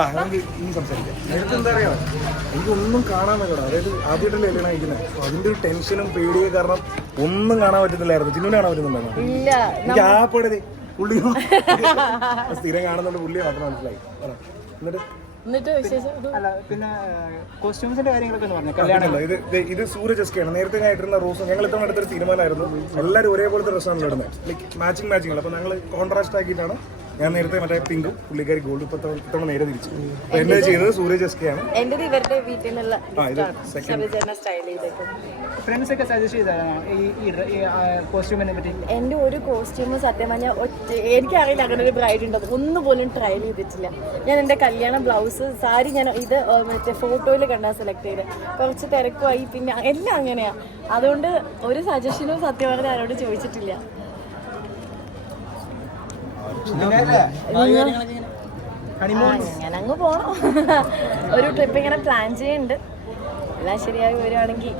ആ നമുക്ക് ഇനി സംസാരിക്കാം. നേരത്തെ എന്താ അറിയാം? എനിക്കൊന്നും കാണാൻ പറ്റില്ല അതായത് ആദ്യമായിട്ടല്ലേ കല്യാണം കഴിക്കുന്നത് അതിന്റെ ഒരു ടെൻഷനും പേടിയെ കാരണം ഒന്നും കാണാൻ പറ്റുന്നില്ലായിരുന്നു ചിന്നു കാണാൻ പറ്റുന്നുണ്ടായിരുന്നു? ഇല്ല എനിക്ക് ആ പേടേ പുള്ളി സ്ഥിരം കാണുന്നുണ്ട് പുള്ളിയെ മാത്രം മനസ്സിലായി. പറ. എന്നിട്ട്? എന്നിട്ട് വിശേഷം? അല്ല പിന്നെ കോസ്റ്റ്യൂംസിന്റെ കാര്യങ്ങളൊക്കെ ഒന്ന് പറഞ്ഞു. കല്യാണം അല്ല, ഇത് ദേ ഇത് സൂര്യ ജസ്കയാണ് നേരത്തെ ഞാൻ ഇട്ടിരുന്ന റോസ് ഞങ്ങൾ ഇത്തവണ എടുത്തൊരു തീരുമാനമായിരുന്നു. എല്ലാവരും ഒരേപോലത്തെ ഡ്രസ്സാണ് ഇടുന്നത്. ലൈക്ക് മാച്ചിങ് മാച്ചിങ് അപ്പൊ ഞങ്ങൾ കോൺട്രാസ്റ്റ് ആക്കിയിട്ടാണ് ഞാൻ നേരത്തെ മറ്റേ പിങ്കും പുള്ളിക്കാരി ഗോൾഡ് ഇപ്പൊ ഇത്തവണ- ഇത്തവണ നേരെ തിരിച്ചു. അപ്പോൾ എന്നെ ചെയ്തത് സൂര്യ ആണ് എന്റെ ഇവരുടെ വീട്ടിൽ നിന്നുള്ള ഫ്രണ്ട്സ് ഒക്കെ സജസ്റ്റ് ഈ കോസ്റ്റ്യൂമിനെ പറ്റി? ഒരു കോസ്റ്റ്യൂം സത്യം പറഞ്ഞാൽ ഒറ്റ എനിക്കറിയില്ല അങ്ങനെ ഒരു ബ്രൈഡ് ഉണ്ടത് ഒന്നുപോലും ട്രൈ ചെയ്തിട്ടില്ല. ഞാൻ എന്റെ കല്യാണ ബ്ലൗസ് സാരി ഞാൻ ഇത് മറ്റേ ഫോട്ടോയിൽ കണ്ടാ സെലക്ട് ചെയ്ത്. കുറച്ച് തിരക്കുമായി പിന്നെ എല്ലാം അങ്ങനെയാ. അതുകൊണ്ട് ഒരു സജഷനും സത്യം പറഞ്ഞാൽ ആരോട് ചോദിച്ചിട്ടില്ല. അങ്ങനെ അങ്ങ് പോണം. ഒരു ട്രിപ്പ് ഇങ്ങനെ പ്ലാൻ ചെയ്യുന്നുണ്ട്. എല്ലാം ശരിയായി വരുവാണെങ്കിൽ